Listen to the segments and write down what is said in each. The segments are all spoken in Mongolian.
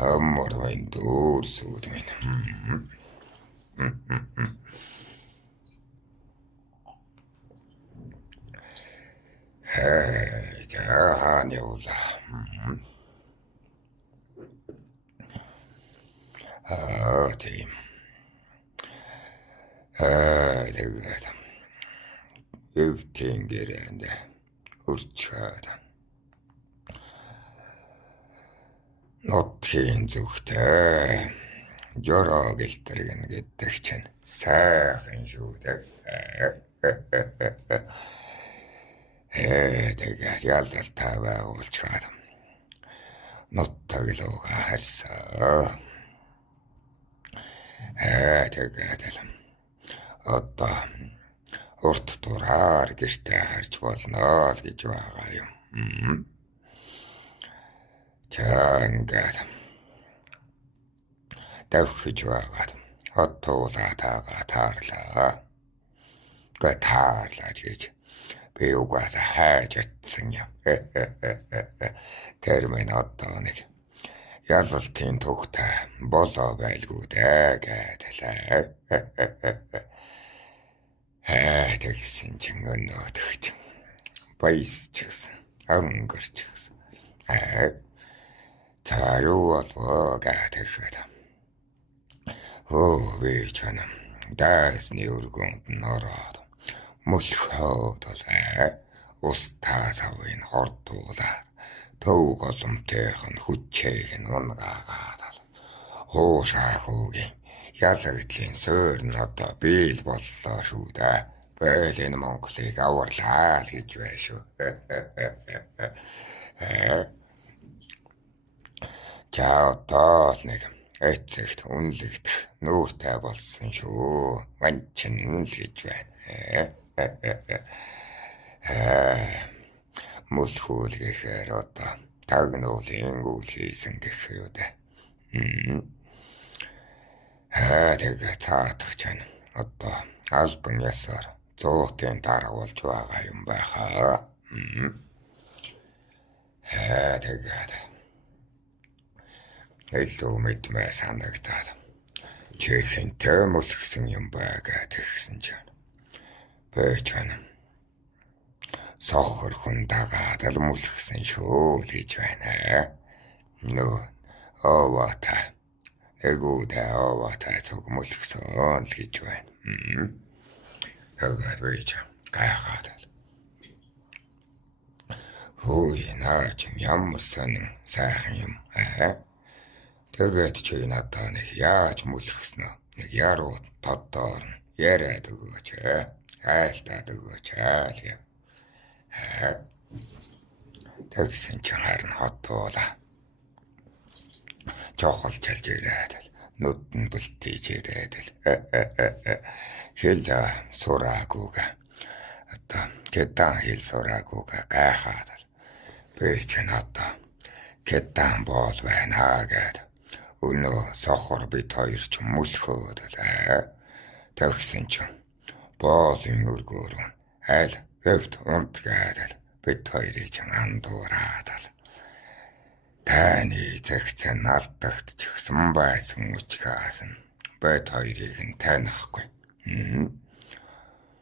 Amor mein doorsud min. Jahan явуулаа. Тийм. Тэгээд өвтийн гэрээнд хурцгаад нотхийн зүгтээ жороо гэлтэргэн гэдэг чинь сайхан шүү дээ. Тэгээд ялалтаа байгуулчихад ноттоглоогаа харсаа. Тэгээд одоо урт дураар гэртээ харж болно л гэж байгаа юм. Чангаад давхиж байгаад хоттуулаатаага таарлаа. Таарлаа гэж би угаасаа хайж атсан юм. Тэр минь одоо нэг ялалтын тухтай болоо байлгүй дээ гэдэлээ. Тэгсэн чинь өнөөдөгч баясч гэсэн өнгөрч гэсэн. За юу болов гэхэд би чанам дайсны өргөнд нь ороод мөлхөөд устаа савын хордуулаад төв голомтойх нь хүчэйг нь унгаагаад хуушаахуугийн ялагдлын суурь нь одоо биел боллоо шүү дээ. Бэл энэ Монголыг аварлаа л гэж байна шүү. За одоо л нэг эцэгт үнэлэгдэх нүүртэй болсон шүү. Манчин л гэж байна. Мөлхүүл гэхээр одоо тагнуулын үйл хийсэн гэх юу дээ. Тэгээд цаадах чана одоо албан ёсоор зуутын дарга болж байгаа юм байхаа. Тэгээд илүү мэдмээ санагдаад чихэнтэй мөлгсөн юм байгаа тэгсэн чинь би чана сохор хүн дагаад л мөлгсөн шүү гэж байна. Нөө овата эгүүдээ овата цог мөлгсөн л гэж байна. Тэгээд би чана гайхаад хөөе наач ямар сонин сайхан юм. Тэгээд чи надад нэг яаж мөлгсөн нэг яруу тоддоор яриад өгөөч. Айлтаад өгөөч. Тэгсэн чи харин хоттуулаа. Чохол чалж ирээд л нүдэн бүлтээж ирээд л хэл сураагүйгээ одоо гэдан хэл сураагүйгээ гайхаад л би ч надаа гэдан бол байна гэд өнөө сохор бид хоёр ч мөлхөөд л тэгсэн чи боолын өргөөр айл хөвт унт гэдэг бид хоёрыг ч андуураад л таны зэгцэн алдагдчихсан байсан учраас нь бид хоёрыг нь танихгүй.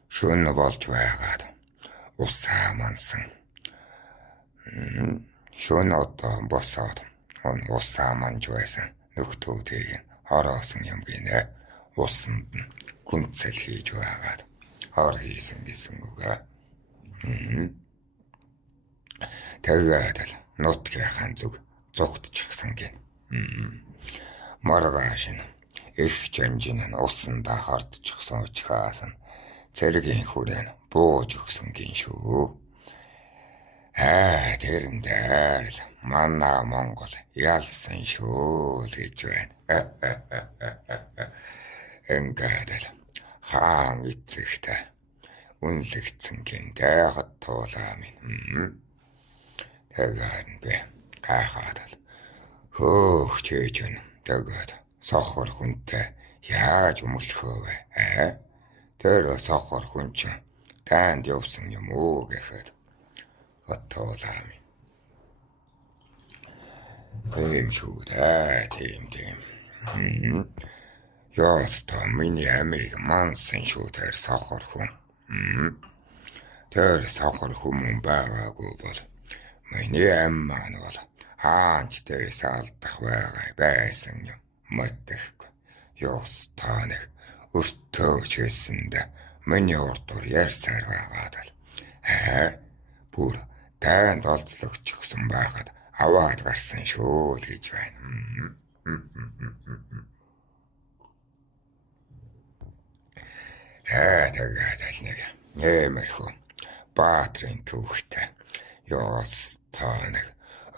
Шөнө болж байгаад усаа мансан. Шөнө одоо босоод усаа манж байсан нөхдүүдийг нь хороосон юм гинэ. Усанд нь гүнцэл хийж байгаад хор хийсэн гэсэн үгээ. Тэгээд л нутгийнхаа зүгтчихсан гин. Маргааш нь их жанжин нь усандаа хортчихсан учраас нь цэргийн хүрээ бууж өгсөн гин шүү. Тэрэндээ л манай Монгол ялсан шүү л гэж байна. Ингээд л хаан эцэгтэй үнэлэгдсэн гин дайгад туулаа минь. Тэгээд би гайхаад л хөөх чээж байна. Тэгээд сохор хүнтэй яаж өмөлхөө вэ? Тэр сохор хүн чинь танд явсан юм уу гэхэд оттоолаа. Тийм шүү дээ, тийм. Яста миний амийг мансан шүү тэр сохор хүн. Тэр сохор хүн байгаагүй бол миний ам маань бол хаач тэрээс алдах байсан юм. Мэдэхгүй. Яста нэг өртөө чийсэндээ миний урдуур ярьсаар байгаад л бүр танд олзлогч гсэн байхад аваад гарсан шүү л гэж байна. Тэгээд л нэг нэмэрхүү баатрын түүхтэй яста нэг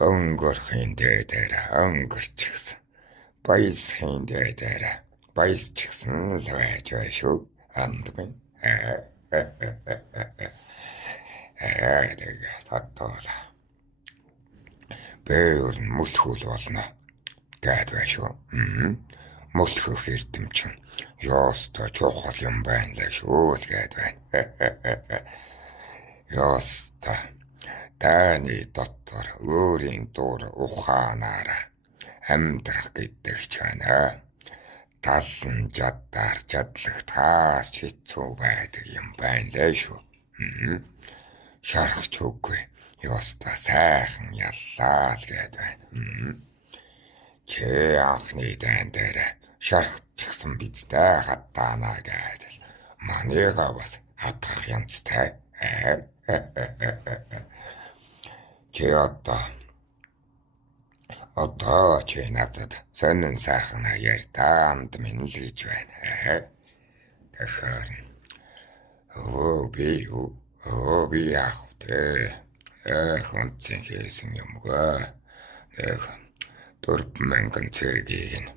өнгөрхийн дээдээр өнгөрчихсэн. Баясхийн дээдээр баясчихсан л байж бай шүү. Анд минь. Тэгээд хаттуулаа. Бээр нь мөлхүүл болно. Гэд бай шүү. Мөлхөх эрдэм чинь яста чухал юм байна лээ шүү л гэд байна. Яста таны дотор өөрийн дуур ухаанаараа амьдрах гэдэг ч байна. Талан жадаар жадлагтаас хэцүү байдаг юм байна лээ шүү. Шарахч үгүй. Яста сайхан яллаа л гэд байна. Чи анхны дайн дээр шарахчихсан бидтэй хатаанаа гэдэл манайга бас хатгах янзтай. Чи одоо чи надад сонин сайхан ярьтаанд минь л гэж байна. Тэгэхээр би яах вэ? Хонцын хийсэн юмгаа. 4,000 цэргийг нь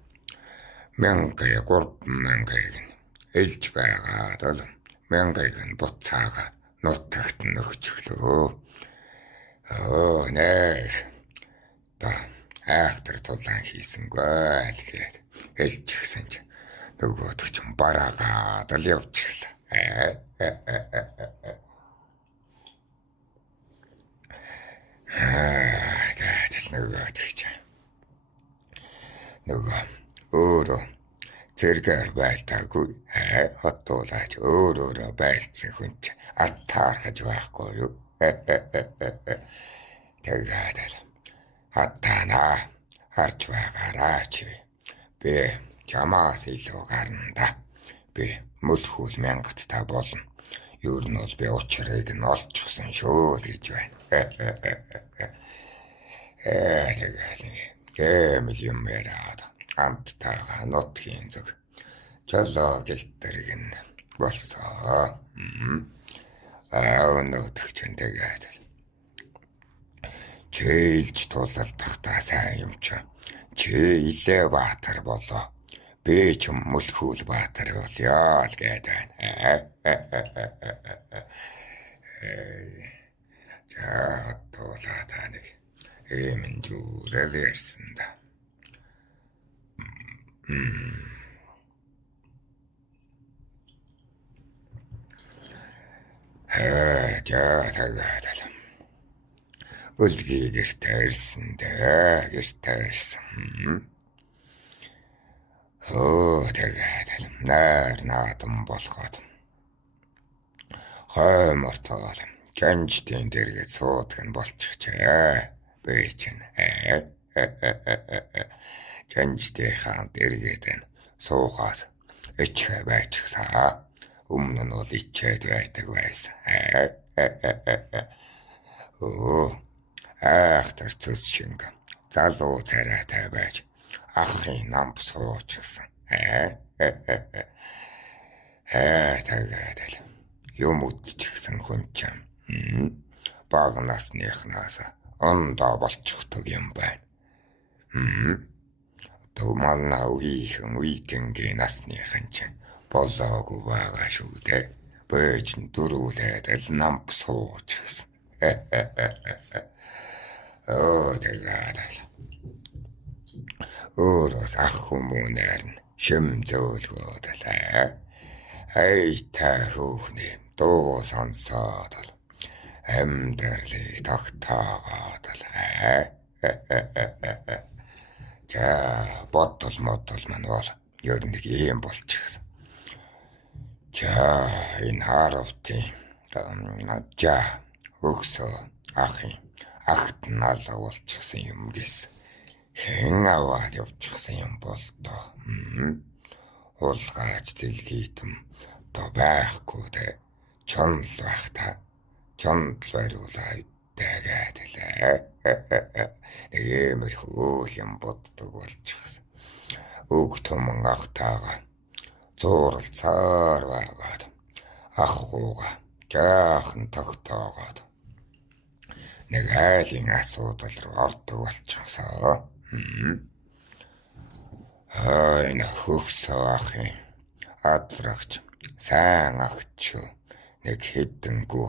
3,000-ыг нь элж байгаад л 1,000-ыг нь буцаагаад нутагт нь өгчлөө. Нэр та айхтар тулаан хийсэнгүй л гээд элчихсэн ч нөгөөдөг ч бараагаад л явчихлаа. Гэтэл нөгөөдөг ч нөгөө өөрөө зэргээр байлтаагүй хоттуулаач өөрөө байлцсан хүн ч аттаархаж байхгүй юу. Тэгээд л хатаанаа харж байгаараа чи. Би чамаас илүү гарна да. Би мөлхүүл 1000-т та болно. Юу нь бол би учрыг нь олчихсан шүү л гэж байна. Гэмэл юм яриад амттайгаа нутгийн зүг жолоо гэлтэрэг нь болсоо. Өнөөдөр ч тэгээд чийлж тулалдахтаа сайн юм чи. Чи илээ баатар болоо. Би ч мөлхүүл баатар болёо л гээд байна. За тулаа та нэг эмэн зүрэл ярьсан да. Тэгээд үлгийг гэртээ ирсэн. Тэгээд наар наадам болгоод хоймортол жанжтын дэргэд суудаг нь болчихжээ. Би чинь жанжтынхаа дэргэд нь суухаас ичхэ байчихсаа. Өмнө нь бол ичээд байдаг байсан. Айхтар цэс шинг залуу царайтай байж ахын намп суучихсан. Тэгээд юм үтчихсэн хүн чинь бага насныхнаас ондоо болчихдог юм байна. Томална уикенгийн насныхан чинь болоогүй байгаа шүү дээ. Бөөч дөрүүлээд л намп суучихсан. тэгээд өөрөөс ах хүмүүнээр нь шим зөөлгөөдөлээ. Хайтай хүүхний дуу сонсоод амьдралыг тогтоогоод за бодол модол маань бол ер нь нэг юм болчихсон. За энэ харавтын за өгсөө ахын агт нал болчихсон юм гэсэн. Хэн аваад явчихсан юм бол доо. Уулгаач зэлгийтэм доо байхгүй те. Чонл байх та. Чонд бариулаа дэгээд хэлээ. Нэг иймэрхүү юм боддог болчихсон. Үг туман ахтаага зууралцаар байгаад ахгүйга жаахан тогтоогоод нэг айлын асуудал руу ордог болчихсон. Энэ хөвсөө ахын азрагч сайн агч нэг хэдэнгүү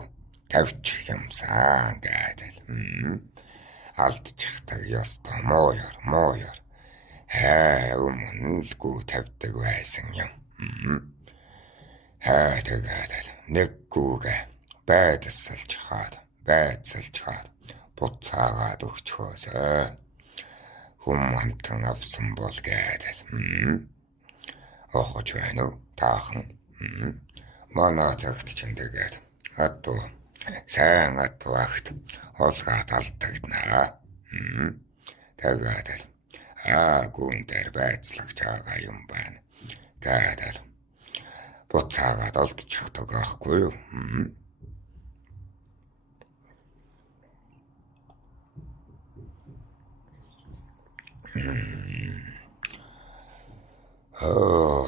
тавьчих юмсан гэдэг. Алдчихдаг ёстой мууяр. Өмнөлгүй тавьдаг байсан юм. Тэгээд нэггүйгээ байдсалж хаад буцаагаад өгчхөөсөө хүм амтан авсан бол гэдэг. Охож байна уу таахан. Манай цагт ч тэгээд адуу сайн адуу агт олгаад алдагднаа. Тэгээд гүн дээр байцлагч байгаа юм байна. Тэгээд буцаагаад олдчихдаг аахгүй юу?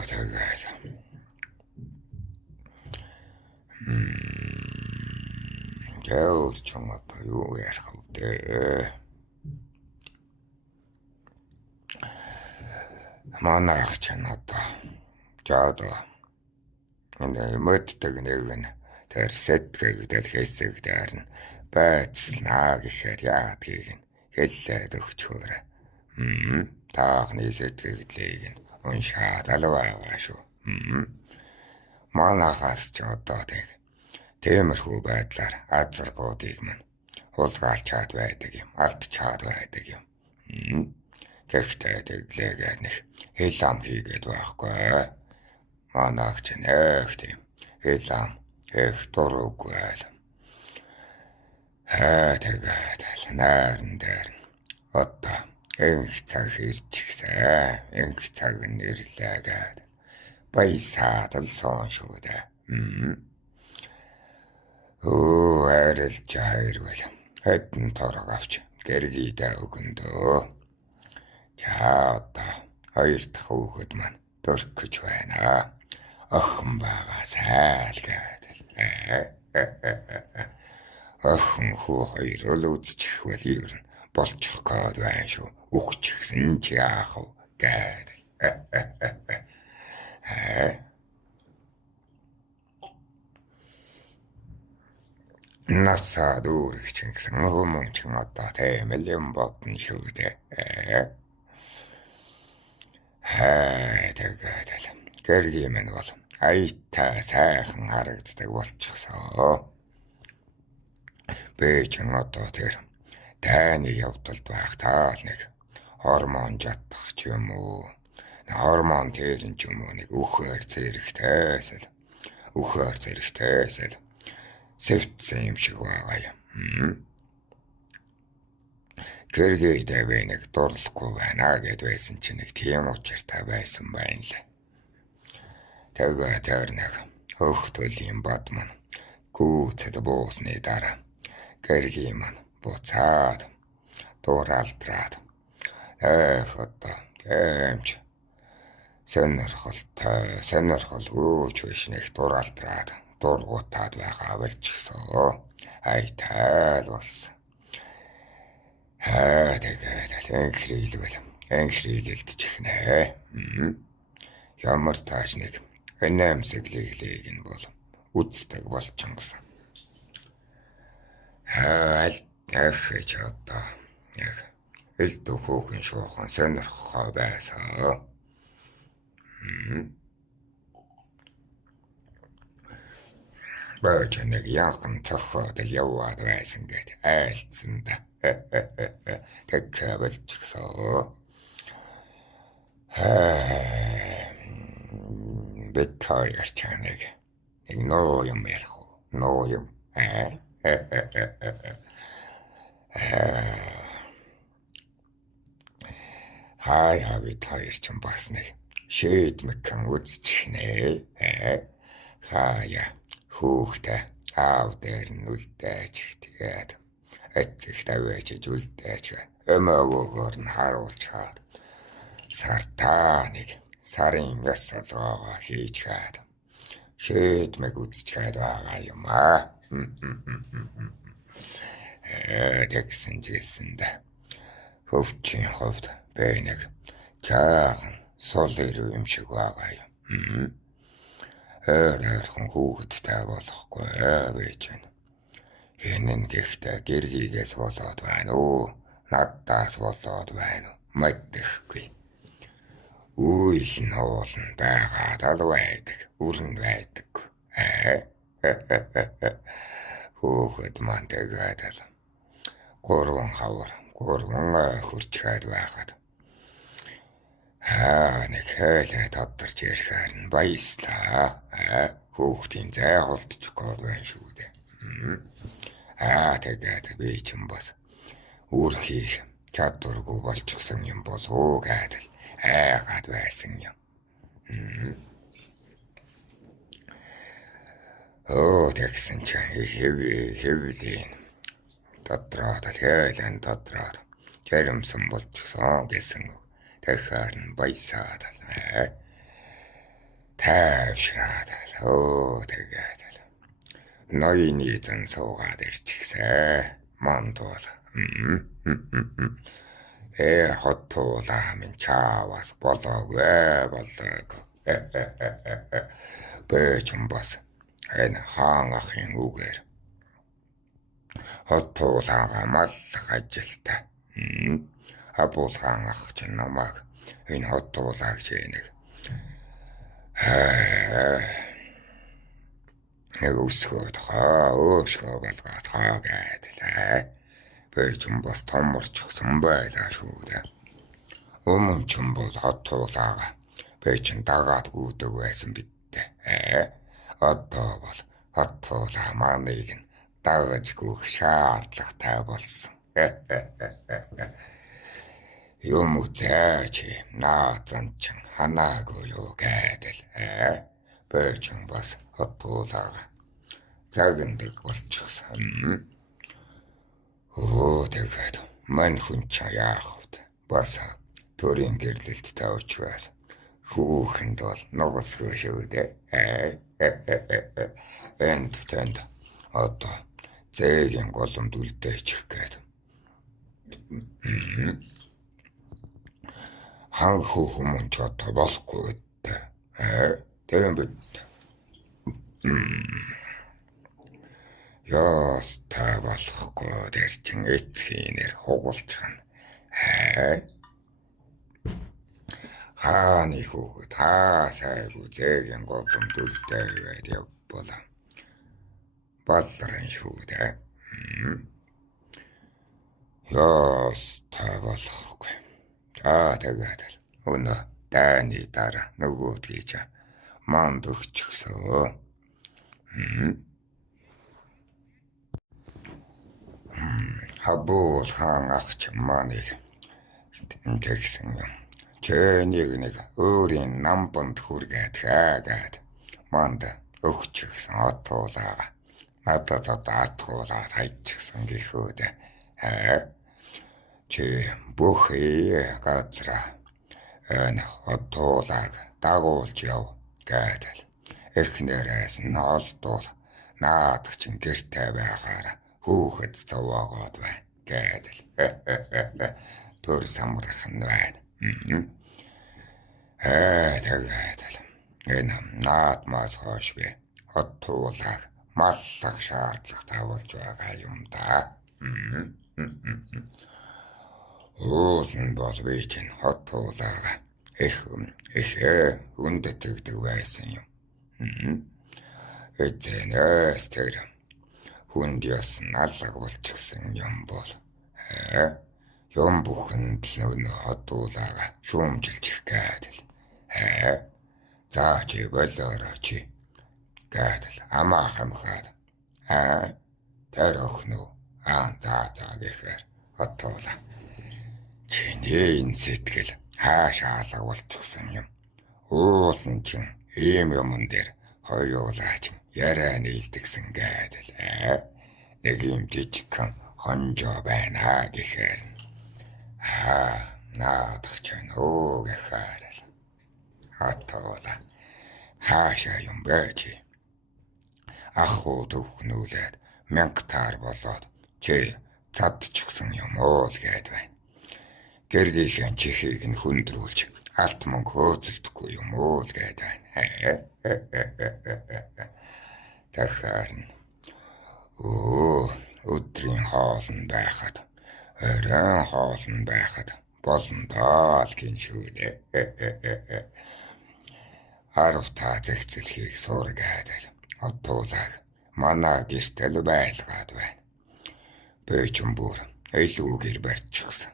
Тэгээд яавч чамд юу ярих вэ? Манай ах ч надаа жаад энэ мэддэг нэг нь тэр сэтгэгдэл хэсэгдэр нь байцлаа гэхээр яадгийг нь хэлээд өгчөөрэ. Таахны сэтгэгдлийг нь уншаад алваагаа шүү. Манайхаас ч одоо тиймэрхүү байдлаар азаргуудыг мань хулгайлчаад байдаг юм, алдчаад байдаг юм. Гэхдээ тэглээгээд нэг хэл ам хийгээд байхгүй. Манайх ч нэг тийм хэл ам их дурггүй айл. Тэгээд наран дээр одоо энх цаг ирчихсэн. Энх цаг нэрлээгээд баясаад л сон шүү дээ. Арилж хайрвал хэдэн торог авч гэргийдээ өгөндөө. За одоо хоёр дахь хүүхэд маань төрөх гэж байна. Охин байгаа сайл гэдэг. Охин хүү хоёр л үзчих бол ер нь болчих гээд байна шүү. Үхчихсэн чи яах вэ гэдэг. Насаа дүүрэх гэсэн хүмүүн ч одоо тийм л юм бодно шүү дээ. Тэгээд гэргийн мань бол аятай сайхан харагддаг болчихсон. Би ч одоо тэр таны явдалд байх таал нэг гормон жатах ч юм уу. Гормон тэрэн ч юм уу нэг үхээр зэрэгтэйсэл сэвтсэн юм шиг байгаа юм. Гэргийдээ би нэг дурлахгүй байна гэд байсан чинь нэг тийм учиртай байсан байна лээ. Тэгээд тэр нэг хөхтөлийн бод маань гүцэд буусны дараа гэргийн маань буцаад дууралдраад одоо гэмч сонирхолгүй ч биш нэг дууралдраад дургуутаад байгаа болчихсон. Айтай л болсон. Тэгээд энхрийлэлдчихнэ. Ямар тааш нэг энэмсэглэглийг нь бол үздэг болчихсон. Аль дахиж одоо Яг элд хүүхэн шуухан сонирхохоо байсан. Бөөч нэг яхан цохоод л яваад байсан гэд айлцсан да. Тэг болчихсон. Бид хоёр чаныг нэг ноо юм ярих уу? Ноо юм. Хаяа бид хоёр ч бас нэг шийдмэгхэн үзчих нэ. Хаяа хүүхдээ аав дээр нь үлдээж тэгээд эцэг тавьж үлдээж өмөөгөөр нь харуулж хаад сартаа нэг сарын ясалгаа хийж хаад шийдмэг үзчихэд байгаа юм аа. Тэгсэн жисэн да. Хөвчийн ховд бэ нэг чаахан сул ирүү юм шиг байгаа юм. Ойрхон хүүхэдтэй болохгүй байж байна. Энэ гэхдээ гэргийгээс болоод байна уу? Надаас болоод байна уу? Мэддэхгүй. Үйл нь уулан байгаад ал байдаг. Үрэн байдаг. Хүүхэд маань тэгээд ал 3 хавар 3 хурцгаад байгаад нэг хэлээ тодорч ирэхээр нь баяслаа. Хүүхдийн зай холдчихгүй байна шүү дээ. Тэгээд би ч юм бас үрхий чадваргүй болчихсон юм болов гэдэг айгаад байсан юм. Тэгсэн чинь хэвлийн додроод хэлэн додроод жиремсэн болчихсон гэсэн. Тэгэхээр нь баясаад тайвшраад тэгээд ноёны зэн суугаад ирчихсэн. Мандуул. Хотуулаа минь чаавас болоогүй. Бэчэн бас энэ хаан ахын үгээр хотуулаагаа маллах ажилтай. Абуулгаан ах чинь намайг энэ хотуулаа гэж нэг өсгөөд өөшгөө болгоод гэдэг. Бэж юм бас томорчихсон байлаа шүү дээ. Өмнө ч юм бол хотуулаага бэж дагаад гүйдэг байсан бидтэй. Одоо бол хотуулаа маныг нь дагаж гүйх шаардлагатай болсон. Юм үзээч наазан чин ханаагүй юу гэдэл. Бэж бас хотуулаага загиндаг болчихсон. Тэгээд мань хүн ч яах вэ? Бас төрийн гэрлэлттэй очвас. Хүүхэнд бол нугасгүй шүү дээ. Энд тэнд одоо зээгийн голомд үлдээчих гээд. Хан хүүхэн ч одоо болохгүй гэдэг. Тийм бид. Яс та болохгүй дээр чин эцгийнэр хугуулж хана. Хааны хүүхэд сайгүй зээгийн голомд үлдээгээд явболаа. Балларын шүү дээ. Яс та болохгүй. Тэгээд өнөө дайны дараа нөгөөдгийж манд өгчихсөн. Хабуул хаан ах маань тэгсэн юм. Чэнийг нэг өөрийн намбанд хүргээд хаагаад манд өгчихсэн отуулаа. Надад атгуулаад хайчихсан гэхүү дээ. Чи бүх газраа энэ отуулааг дагуулж яв гэдэг. Эхнэрээс нь олдвол наад чин гэртэй байхаар хүүхэд зовоогоод байна гэдэл. Төр самрах нь байна. Тэгээд энэ наад мас хоош би отуулааг маллах шаардлагатай болж байгаа юм да. Уулын бол би чинь хот туулаага их үндэтгэдэг байсан юм. Эцэнэс тэр хүнд ясан алга болчихсон юм бол юм бүхэнд л нөгөө хот туулаага шүүмжилчих гэдэг. За чи болоороо чи гэдэг амаа хамхаад тэр охин уу за гэхээр хот туулаа. Чиний энэ сэтгэл хаашаа алга болчихсон юм. Уулын чин ийм юмн дээр хоёулаач яриа нийлдэгсэн гэдэл. Нэг юм жижигхэн хонжоо байна гэхээр наадах ч нөө гэхээр л хатуула хаашаа юм бэ чи. Ахуу төвхнүүлээд 1000 таар болоод чи цадчихсан юм уу л гээд байна. Гэргийнхээ чихийг нь хүндрүүлж алт мөнгө хөөцөлдөхгүй юм уу л гээд байна. Тэгэхээр өдрийн хоолн байхад оройн хоолн байхад болондоо л гин шүү дээ. Харав та зэгцэлхийг суургаад отуулаад манай гэртэл байлгаад байна. Би ч бүр илүүгээр барьчихсан.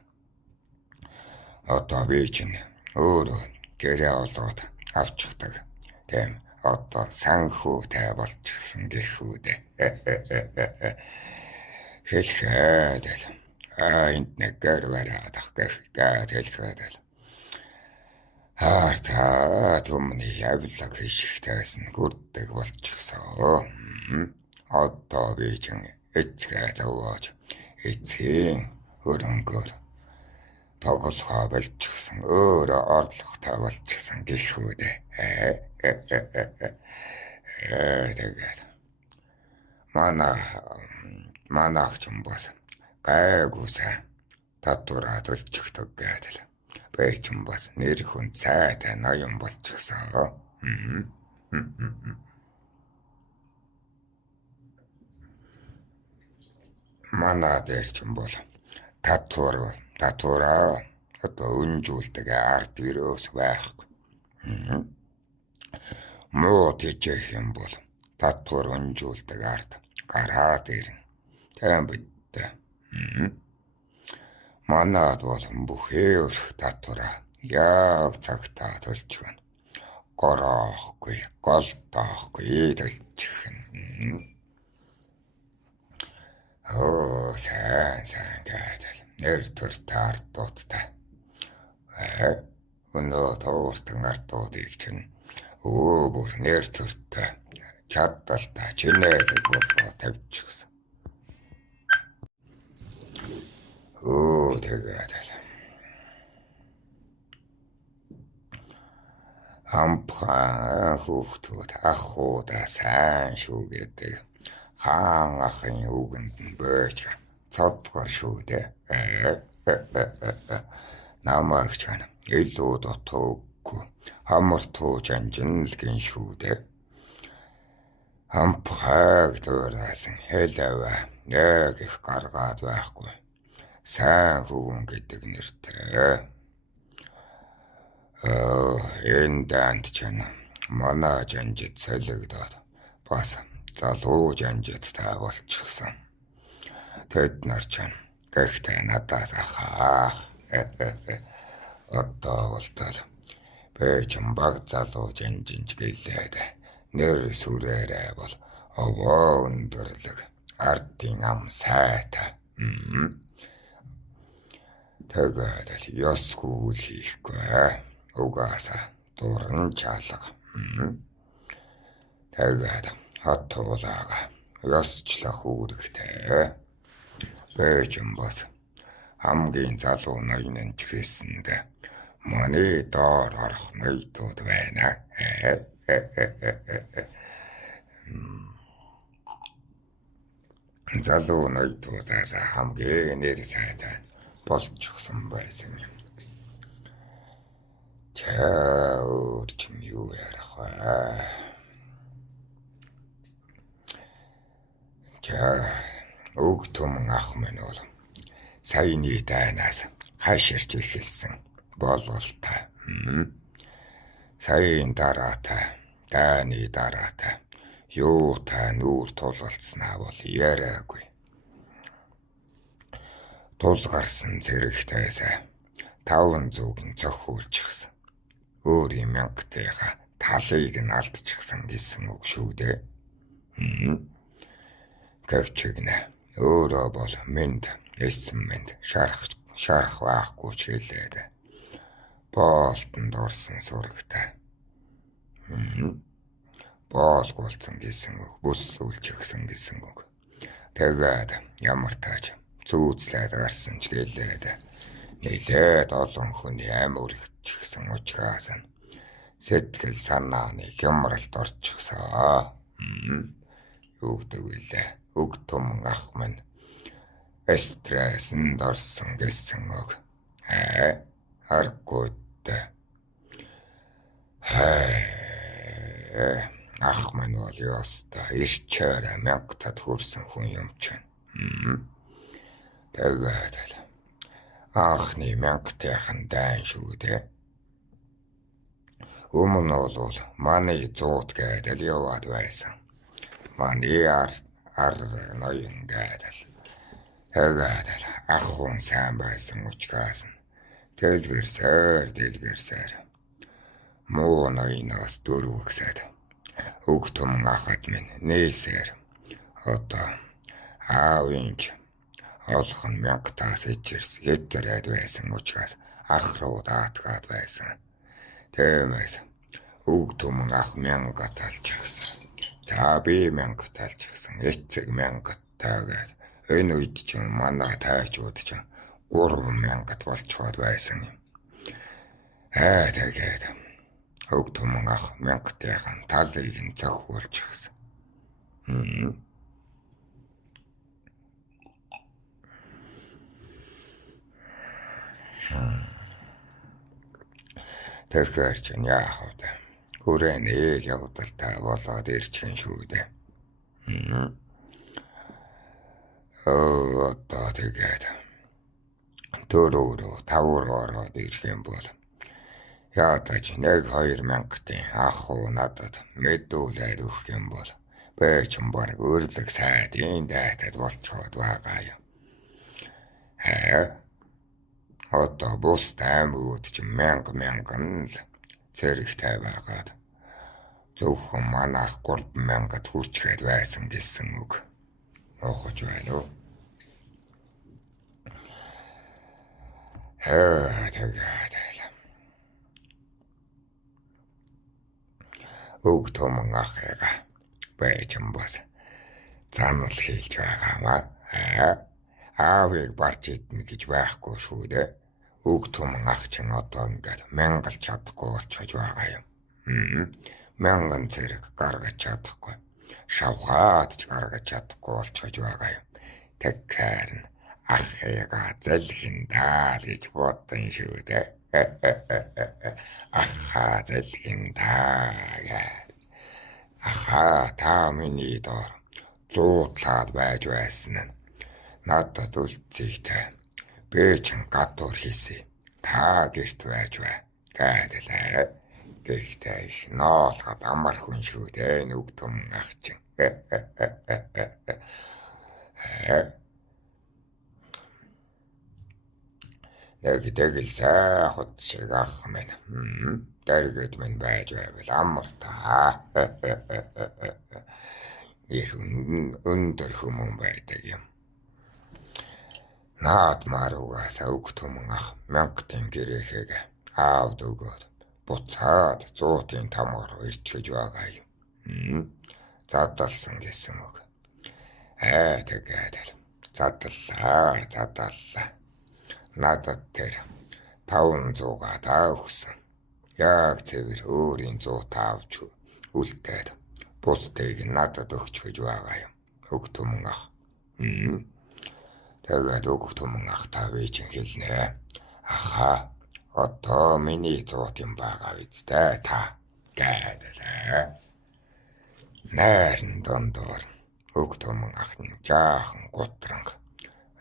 Одоо би чинь өөрөө гэрээ олоод авчихдаг. Тийм одоо санхүүтэй болчихсон гэхүү дээ. Хэлхээдэл энд нэг гэр бараад ах гэхэд хэлхээдэл. Хаарта түмний явлаг хишигтэйсэн гүрдэг болчихсон. Одоо би чинь эцгээ зовоож эцгийн хөрөнгөөр тоглохоо болчихсон өөрөө орлоготой болчихсон гэхүү дээ. Тэгээд манайх ч юм бас гайгүйсаа татвараад олчихдог гэдэл. Би ч юм бас нэр хүн цайтай ноён болчихсон. Манай дээр ч юм бол татвараа одоо өнжүүлдэг ард вирус байхгүй. Муу тийчих юм бол татвар өнжүүлдэг ард гараад ирнэ. Тийм бид. Манайд бол бүхий өрх татвараа яг цагтаа төлж гэнэ. Гороохгүй, голдоохгүй төлчих нь. Сайн гэдэг. Нэр төртэй ардуудтай. Өнөө тууртан ардуудыг чинь бүр нэр төртэй чаддалтай чинээзэг болгоо тавьчихсан. Тэгээд хампхан хүүхдүүд ахуудаа сайн шүү гэдэг хаан ахын үгэнд нь бөөж цодгор шүү дээ. Намайг ч илүү дутуугүй хамар тууж анжин л гин шүү дээ. Хампхайг дуурайсан хэлэвэ нэг их гаргаад байхгүй. Сайн хүүн гэдэг нэртэй. Энэ данд чана манай жанжид солигдоод бас залуу жанжидтай болчихсон. Тэд нар чана гэхдээ надаас ахаах. Одоо болтол би ч баг залуу жанжинч гэлээд нэр сүрээрээ бол овоо өндөрлөг ардын ам сайтай. Тэгээд ёсгүй хийхгүй. Угаасаа дуран чалга. Тэгээд хатуулаага ёсчлах үүрэгтэй. Бэжэн бас хамгийн залуу ноён ч гэсэндээ манай доор орох ноёдууд байна. Залуу ноёдуудаас хамгийн нэр сайтай болчихсон байсан юм. Өөр чинь юу ярих вэ? Өг түмэн ах минь бол саяны дайнаас хаширч эхэлсэн болвол та саяын дараатай дайны дараатай юутай нүүр тулгалцснаа бол яриагүй. Тулгарсан зэрэгтэйсээ 500-г нь цохиулчихсан. Өөрийн мянгатынхаа талыг нь алдчихсан гэсэн үг шүү дээ. Гэвчигнэ өөрөө бол мэд эссэн мэд шарах байхгүй ч хэлээд боолтонд орсон сурагтай. Боолгуулсан гэсэн үг, бүслүүлчихсэн гэсэн үг. Тэгээд ямар тааж зүүцлээд гарсан ч гэлээд нэлээд олон хүний амиурчихсан учраас сэтгэл санааны хямралд орчихсоо. Юу гэдэг вэ? Уг том ах минь стресэнд орсон гэсэн үг. Харахгүй дээ. Ах минь бол ёстой ирчээр мянгатад хүрсэн хүн юм чинь. Тэгээд анхны мянгатынхан дайн шүү дээ. Өмнө бол манай зуут гэдэг яваад байсан. Манай ар ноён гэдэг. Тэгээд ах хүн сайн байсан учраас дэлгэрсээр муу ноёноос дөрвөгсөд уг том ахад минь нээлсээр одоо аавынч олхон мянгатаас ичэрээд байсан учраас ах руу даатгаад байсан. Тиймээс уг том ах мянгат алчихсан. За би мянгат алчихсан. Эцэг мянгат таагаад энэ үед чинь манай таачууд чинь 3,000 болчиход байсан юм. Тэгээд уг том ах мянгатынхан талыг нь цохиулчихсан. Тэгэхээр чинь яах вэ? Хүрээний явдалтай болоод ирчихэн шүү дээ. Одоо тэгээд 4-5 ороод ирэх юм бол ядаж 1-2,000-ийн ах уу надад мэдүүлээд өгөх юм бол би ч баг өрлөг сайдын дайтад болчиход байгаа юм. Одоо бус таймууд ч 1000 л зэрэгтэй байгаад зөвхөн манайх 3,000-д хүрчгээд байсан гэсэн үг. Ухаж байна уу? Тэгээд уг том ахыгаа бэчэн бас занал хийлж байгаамаа. Аавыг барж идэнэ гэж байхгүй шүү дээ. Уг том ах чинь одоо ингээд 1000 л чадахгүй болчихж байгаа юм. 1000 зэрэг гаргаж чадахгүй. Шавхаад ч гаргаж чадахгүй болчихж байгаа юм. Тэгэхээр ахыгаа залхин даа гэж бодсон шүү дээ. Ахаа залхин даа. Аха та миний доор зуудлаад байж байсан нь надад үлцэгтэй. Би чинь гадуур хийсэн. Та гэрт байж бай. Гэдэлээ. Гэхдээ их ноолгод амар хүн шүү дээ. Нүг том ах чинь. Тэгэл сайхан шиг ах минь. Дэргэд минь байж байвал амар та. Их өндөр хүмүүн байдаг юм. Наад маруугаас уг том ах 1000-ийн гэрээхийг аавд өгөөд буцаад 100-ийн тамгаар ирчихэж байгаа юм. Задалсан гэсэн үг. Тэгээд задлаа. Надад тэр 500-га даа өгсөн. Яг цэвэр өөрийн 100 авч үлдээд бусдыг надад өгч гэж байгаа юм. Уг том ах. Тэгээд уг том ах та вэж хэлнэ. Аха одоо миний 100 юм байгаа үстэй та гэдэлээ. Найрн дондор уг том ах нь жаахан гутранг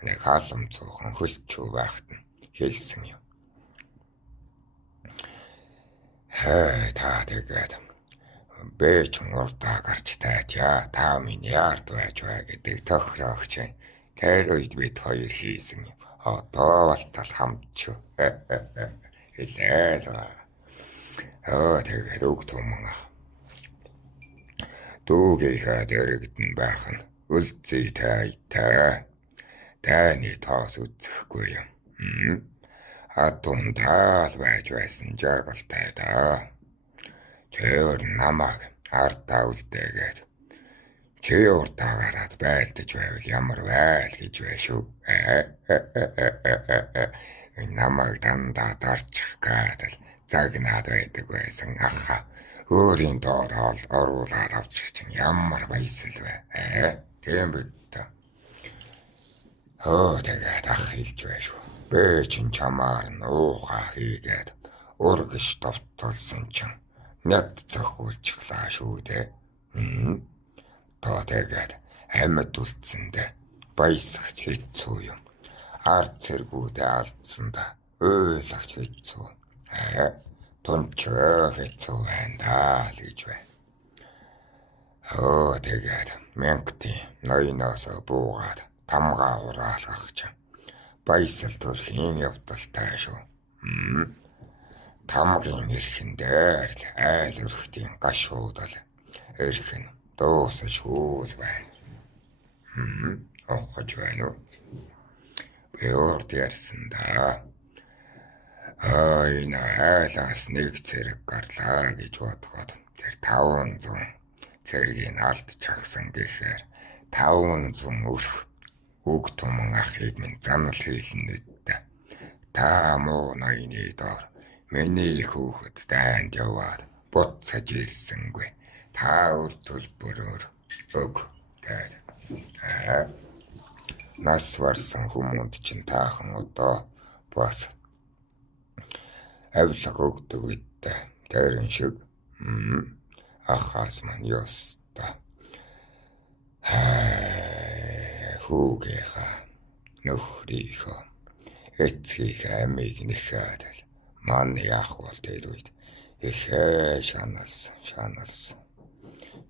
нэг хаалм цуухан хөлчүү байхад нь хэлсэн юм. Та тэгээд бэч урдаа гарч тайтя. Та минь яард байж бай гэдэг тохирогч. Тэр үед бид хоёр хийсэн юм. Одоо болтол хамтч хэлээ л. Тэгээд үг түмэн ах. Дүүгийнхаа дэрэгдэн байх нь үлзий тайтай. Таны тоос үзэхгүй юм. Атундаал байж байсан жаргалтай да. Тэр намайг ардаа үлдээгээд чи уртаа гараад байлдаж байвал ямар байл гэж бай шүү. Намайг дандаа дарчих гэдэл загнаад байдаг байсан аха. Өөрийн доор оруулаад авчих чинь ямар баясал вэ? Тийм бид. Тэгээд ах хэлж бай шүү. Бэ чин чамаар нууха хийгээд ургаш довтолсон чинь нэг зохиулчихлаа шүү дээ. Тэгээд амьд үлдсэндээ баясагч хэцүү юм. Ард цэргүүдээ алдсандаа ойлгож хэцүү. Тунчөө хэцүү байна даа л гэж байна. Тэгээд мянгтын ноёноос буугаад тамгаа ураалгах чинь баясал төрхийн явдалтай шүү. Тамгийн эрхэн дээр л айл өрхтийн гашуудал эрхэн дуусашгүй л байна. Оггож байна уу? Би урд ярьсан да. Энэ айлаас нэг цэрэг гарлаа гэж бодгоод тэр 500 цэрэгийг алдчихсан гэхээр 500 өрх үг түмэн ахыг минь занал хийлнэдтэй. Та муу ноёны доор миний хүүхэд дайнд яваад буцаж ирсэнгүй. Та үр төлбөрөөр өг тэгээд нас варсан хүмүүнд чинь таахан одоо бас авилга өгдөг үедээ тэрэн шиг ахаас маань ёстой. Хүүгийнхаа нөхрийнхөө эцгийнхээ амийг нэхээд манай ах бол тэр үед ихээ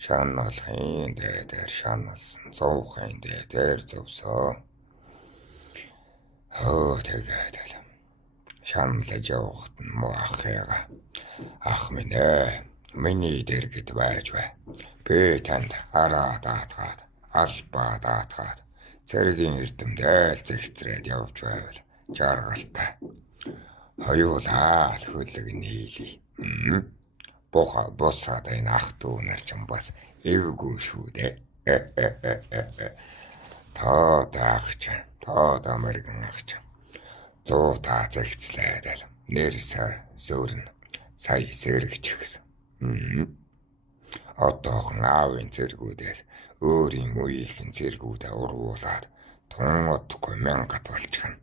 шаналхын дээр шаналсан зовхын дээр зовсоо. Тэгээд шаналж явахт нь муу ахыгаа ах минь миний дэргэд байж бай. Би танд хараа даатгаад албаа даатгаад цэрэгийн эрдэмдэл зэгцрээд явж байвал жаргалтай. Хоёулаа хөлөг нийлий. Босаад энэ ах дүү нар ч бас эвгүй шүү дээ. Тоод Америкэн ах 100 та зэгцлээд л нэрсээр зөөрн сая сэрэгч гэсэн. Одоохон аавын цэргүүдээс өөрийн үеийнхэн цэргүүдээ ургуулад тун удахгүй мянгат болчихно.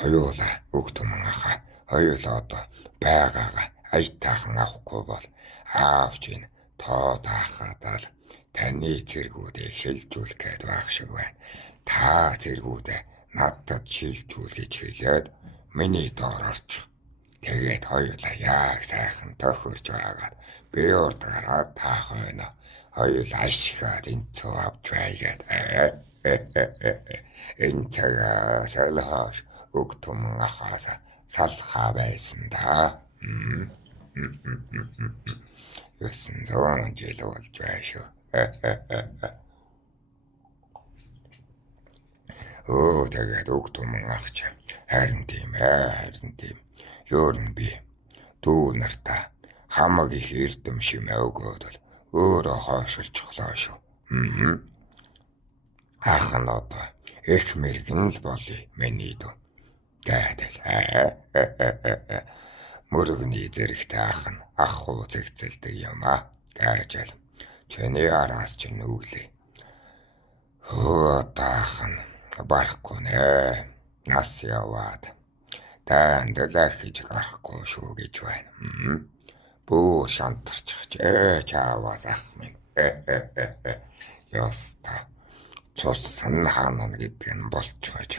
Хоёулаа үг түмэн ахаа хоёулаа одоо байгаагаа аятайхан авахгүй бол аавч энэ тоод ахадаа таны цэргүүдийг шилжүүлэх гээд байх шиг байна. Та цэргүүдээ надад шилжүүл гэж хэлээд миний доор орчих. Тэгээд хоёулаа яг сайхан тохирч байгаад би урд гараад та хоёулаа ашигаад энцүү авч байгаад энэ цагаас алхаш үг түмэн ахаасаа салхаа байсан да. 900 жил болж байна шүү. Тэгээд үг түмэн ахч харин тийм. Ёр нь би дүү нартаа хамаг их эрдэм шимээ өгөөд л өөрөө хойшилчихлоо шүү. Ах нь одоо их мэргэн л болъё миний дүү. Гэдэг. Мөрөгний зэрэгтэй ах нь ах хуу зэгцэлдэг юм гэж чиний араас ч нүглээ. Ах нь барахгүй нэ. Нас яваад танд лахиж гарахгүй шүү гэж байна. Бүр шантарчих чааваас ах минь. Яста цус санаанаа гэдэг нь болчихооч.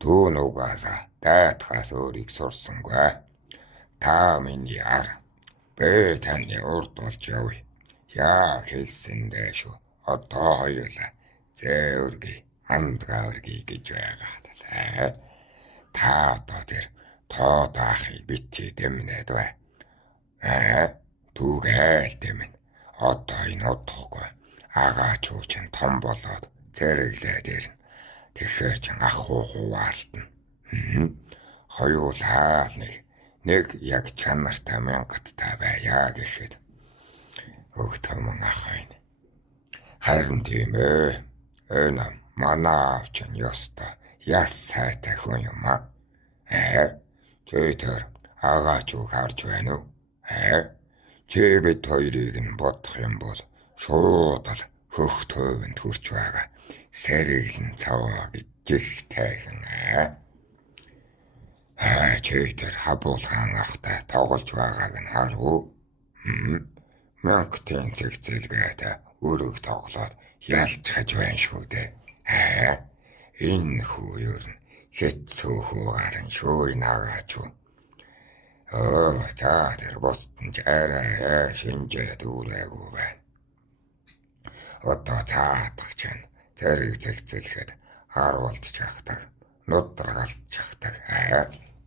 Түүн угаасаа дайтахаас өөрийг сурсангүй. Та миний ар. Би таны урд болж явъя. Яа хэлсэндээ шүү. Одоо хоёулаа зэвэргий, андгаавргий гэж байгаа. Та одоо тэр тоо даахыг битгий дэмнээд бай. Түгээл дэмэн. Одоо энэ удахгүй. Агаач уу чинь том болоод зэрэглээд ирнэ. Тэгэхээр чин ах уу хуваалтна. Хоёулаа нэг яг чанартай мянгаттай байя гэхэд өгтөмөн ахайн. Харин тийм ээ. Энэ манай аав чинь ёстой яс сайтай хүн юм аа. Тэр агаач уу харж байна уу? Чи бид хоёрыг нь бодох юм бол шууд л хөх төвөнд хүрч байгаа. Сэрэглэн цаваа гэж тайхан. Чи тэр хабуулхан ахтай тоглож байгааг нь харав. Мянгатын цэгцэлгээтэй өрөг тоглоод ялж хаж байна шүү дээ. Энэ хүү ер нь хэцүү хүү гарan шөөй наагаач юу. За тэр бостон ч арай шинжээ дүүрээгүй байна. Одоо цаадах чинь зэрэг зэгцэлэхэд харуулж чахдаг, нудргалж чахдаг.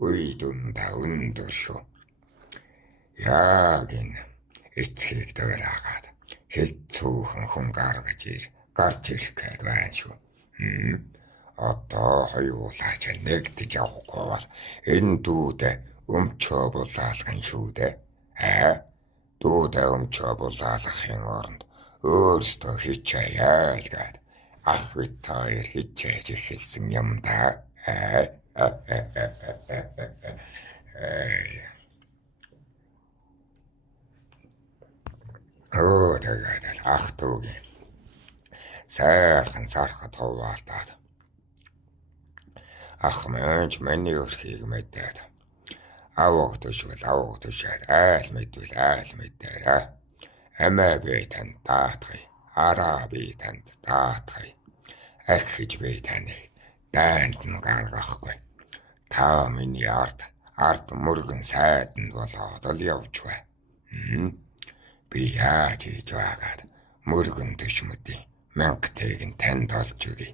Үе дүндээ өндөр шүү. Яг энэ эцгийг дэвраагаад хэцүүхэн хүн гарч ирэх гээд байна шүү. Одоо хоёулаач нэгдэж явахгүй бол энэ дүүдэ өмчөө булаалган шүү дээ. Дүүдэ өмчөө булаалгахын оронд өөрсдөө хичээе л гээд ах бит хоёр хичээж эхэлсэн юм да. Тэгээд ах дүүгийн сайхан сархад хуваалтаад ах мэнч миний өрхийг мэдээд авах төшөөд айл мэдээр амиа би танд даатгая, араа би танд даатгая, ахиж би таныг дайнд нь гаргахгүй. Та миний ард мөргөн сайданд болоод л явж бай. Би яаж хийж байгаад мөргөн төшмөдийн мянгатыг нь танд олж өгье.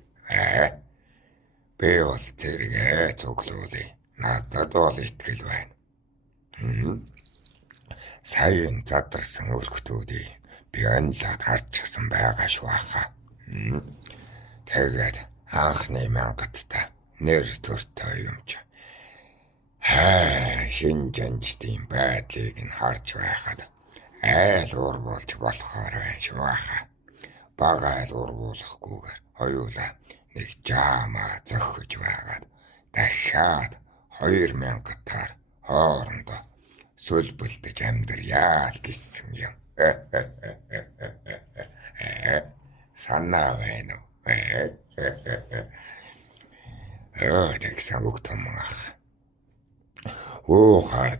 Би бол зэрэгээ цуглуулъя. Надад бол итгэл байна. Сайн задарсан өрхтүүдийг би онлоод харчихсан байгаа шүү ахаа. Тэгээд анхны мянгаттай нэр төртэй юм ч. Шинжэнчдийн байдлыг нь харж байхад айл урвуулж болохоор байна шүү ахаа. Бага айл урвуулахгүйгээр хоёулаа нэг жаамаа зөхөж байгаад дахиад 2000-аар хоорондоо сүлбэлдэж амьдрьяа л гэсэн юм. Санаа байна уу? Тэгсэн өгтөмөн ах. Уухаа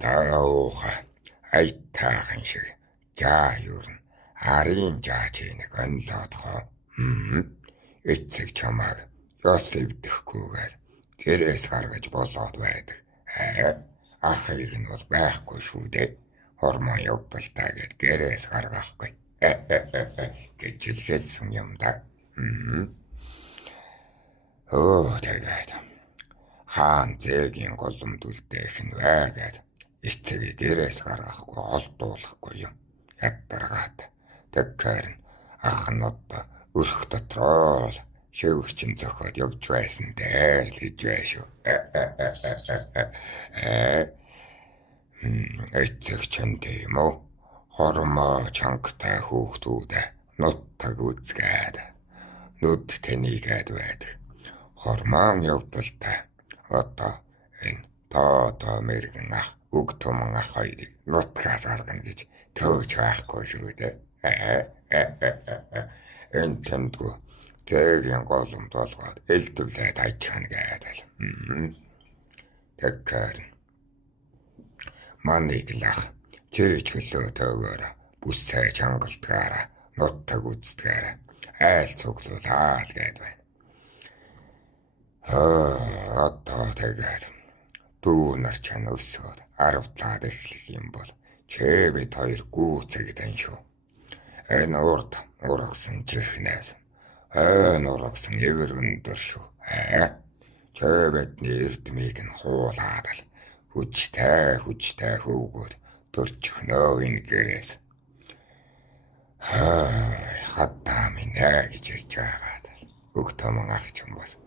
айтаахан шиг жаа юурн арын жаач нэг онлоодхоо. Эцэг чамаар ёс өвдөхгүйгээр гэрээс гаргаж болоод байдаг. Ахыг нь бол байхгүй шүү дээ. Хормон явдалтай гэд гэрээс гаргахгүй. Гэж хэлсэн юм да. Тэгээд хаан зээгийн голомд үлдээх нь байгаад эцэг гэрээс гаргахгүй олдуулахгүй юм. Яддаргаат. Тэгэхээр ах нь одоо өрх дотроо л шивгчин зохиод явж байсан дээр л гэж байна шүү. Эцэг чинь тийм үү? Хормоо чангтай хүүхдүүдээ нуттаг үзгээд нүд тэнийгээд байдаг. Хормон явдалтай одоо энэ тоо мэргэн ах өгтөмөн ах хоёрыг нутгаас гаргана гэж төөж байхгүй шүү дээ. Энэ тэмдгүү зээгийн голомд болгоод элдвлээд хайчихна гэдэг. Тэгэхээр манайг лах чийч хөлөө төөгөөр бүсээ чангалтгаараа нуттаг үздгээрээ айл цуглуулаа л гээд байна. Одоо тэгээд дүүнэр чань өсөөд 10 талаар эхлэх юм бол бид хоёр гүйцэгдэн шүү. Энэ урд ургасан чихнээс ургасан эвэр өндөр шүү. Бидний эрдмийг нь хуулаад л хүчтэй хөвгүүд төрчихнөө ингэрээс. Хатаа минь гэж ярьж байгаад үг томон ах ч юм бас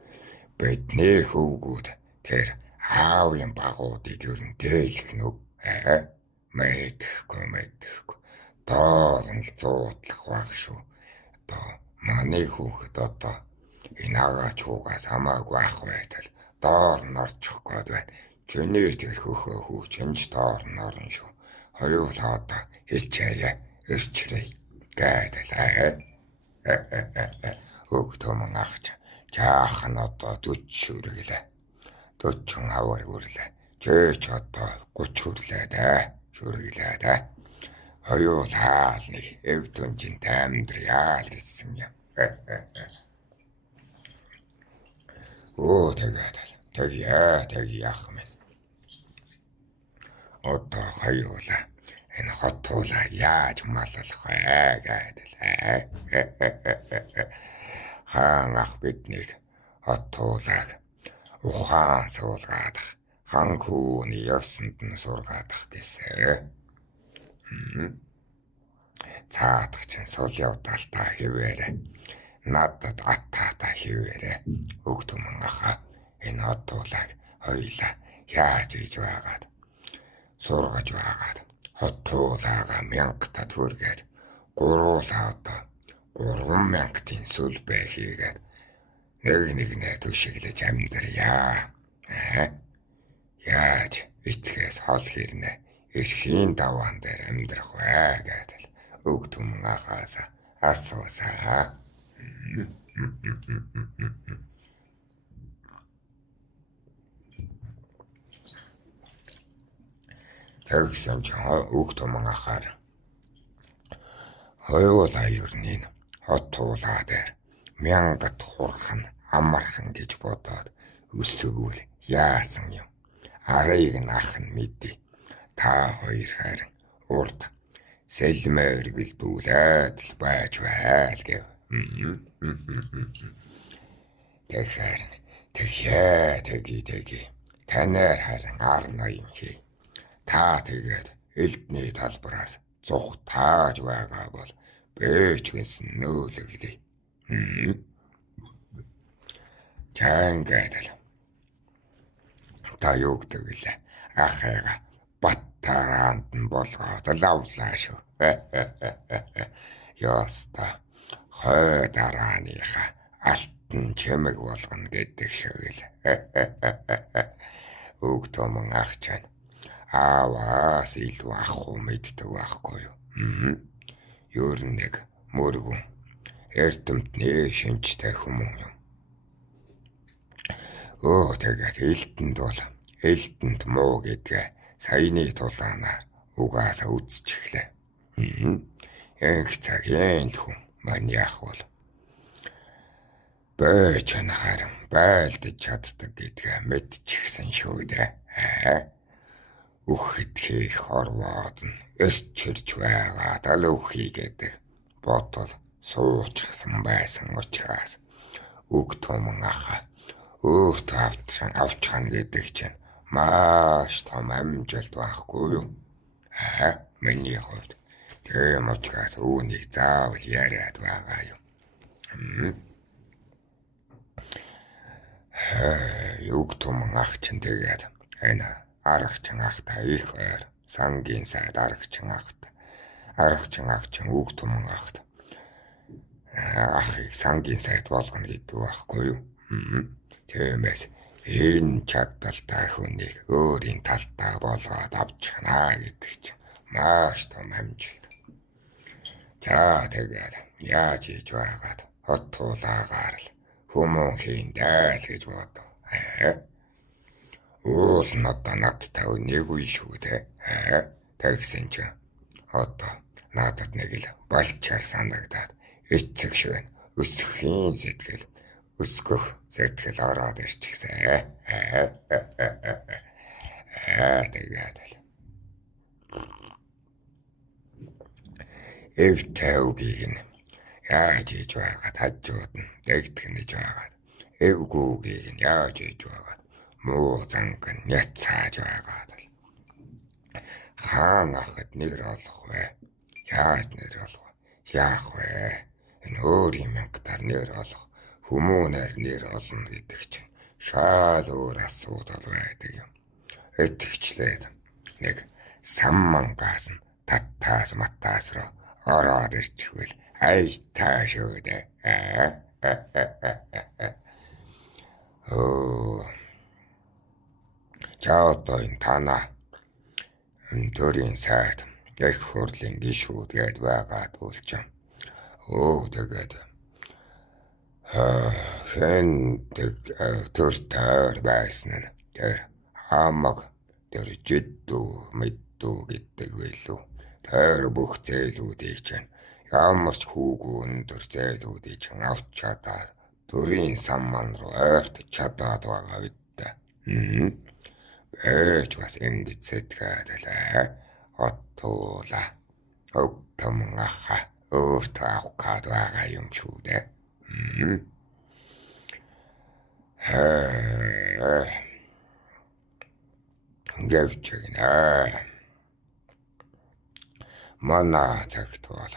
бидний хөвгүүд тэр аавын багуудыг юу н дээлэх нү мэдхгүй доорн л зуудлах байх шүү. Одоо манай хүүхэд одоо энэ агаач хуугаас хамаагүй ах байтал доор нь орчих гээд байна. Чиний тэр хөхөө хүүч энэ доор нь орно шүү. Хоёулаа одоо хичээе өрчрэй гэдэл үг томон ахч жаахан одоо 40 шүргэлээ. 40 аваар хүрлээ. Чөөч одоо 30 хүрлээ шүргэлээ Хоёулаа л нэг эв түнжин таймдряа л гэсэн юм. Тэгээд яах минь. Одоо хоёулаа энэ хотуулаа яаж маллах вэ гэдэл. Хаан ах биднийг хотуулаад ухаан суулгаад хан хүүний ёсонд нь сургаадах гэсэн. Цаадах чинь сул явдалтаа хിവэрэ. Надад атаата хിവэрэ. Үг түмэн аха энэ хотуулаад хоёулаа яаж ийж байгаад сургаж байгаад хотуулаага 1000 та түргээд гуруулаа одоо 3000-ийн сүл бай хийгээд нэгнээ түшиглэж амьдрья. Яаж эцгээс хол хэрнэ эрхийн даваан дээр амьдрах вэ гэдэл үг түмэн ахаас асуусаа. Тэгсэн ч үг түмэн ахаар хоёулаа юрнийн хотуулаа дээр 1000-д хурхан амархан гэж бодоод өсгөвөл яасан юм. Арыг нь ах нь мэдээ. Та хоёр харин урд сэлмээр гэлдүүлээд л байж байл гэв. Тэгі танаар харин арна юм хий. Та тэгээд элдний талбараас зух тааж байгаа бол бэж гэнсэн нөөлөглөө. Чангадал. Та юу гэдэг вэ? Ахыга баттараанд нь болгоод лавлаа шүү. Яста хой дарааныхаа алтан чимэг болгоно гэдэг шиг л. Үг томон ах чань ааваас илүү ахгүй мэддэг байхгүй юу? Ер нь нэг мөргөн эрдэмтний шинжтэй хүмүүс юм. Тэгээд элдэнд муу гэдгээ саяны тулаанаар угаасаа үзчихлээ. Энх цагийн л хүн маань яах бол бэж чанахаар байлдаж чаддаг гэдгээ мэдчихсэн шүү дээ. Үхэт хийх орвоод нь эрчирч байгаа далүхий гэдэг бодол суучсан байсан учраас үг томон аха өөртөө авчхан гэдэг чинь маш том амжилт байхгүй юу? Миний хувьд тийм учраас үүнийг заавал яриад байгаа юм. Үг томон ах чинь тэгээд энэ аргачин ахта их ойр сангийн сайд аргачин ах чинь үг томон ахт ахыг сангийн сайд болгоно гэдэг байхгүй юу? Тиймээс энэ чадaltaй хүнийг өөрийн талтаа болгоод авчихна гэдэг чинь маш том амжилт. Тэгээд яаж хийж байгаад хотуулаагаар л хүмүүн хийндээ л гэж бодов. Уул нь одоо надтай нэг үе шүү дээ. Тэгсэн чинь одоо надад нэг л балчаар санагдаад эцэг шиг өсөхийн сэтгэл өсгөх сэтгэл ороод ирчихсэн. Тэгээд л эв тавгийг нь яаж хийж байгаад хажууд нь дэгтгэнэж байгаад эвгүүгийг нь яаж хийж байгаад муу занг нь няцааж байгаад л хаан ахад нэр олох вэ? Яаж нэр олох вэ? Яах вэ? Энэ өөр юм ангатар нэр олох, хүмүүнээр нэр олно гэдэг чинь шал өөр асуудал байдаг юм. Итгэжлээд нэг саммангаас нь татаас матаас руу ороод ирчихвэл айтаа шүү дээ. Чаото энэ тана төрийн сайд их хурлын гишүүд гээд байгаа дүүлчин. Тэгээд хэн төр таар байсан нь тэр хамаг тэр жиддүү мэддүү гэдэг байлгүй. Тэр бүх зээлүүдийг чинь ямар ч хүүгүй өндөр зээлүүдийг чинь авч чадаад төрийн самман руу ойртож чадаад байгаа үедээ. Ээж бас ингэж сэтгэхэд лээ. Оттуула өгтөм аха өөртөө авах гээд байгаа юм шүү дээ. Гэвч гинэ. Манай цагт бол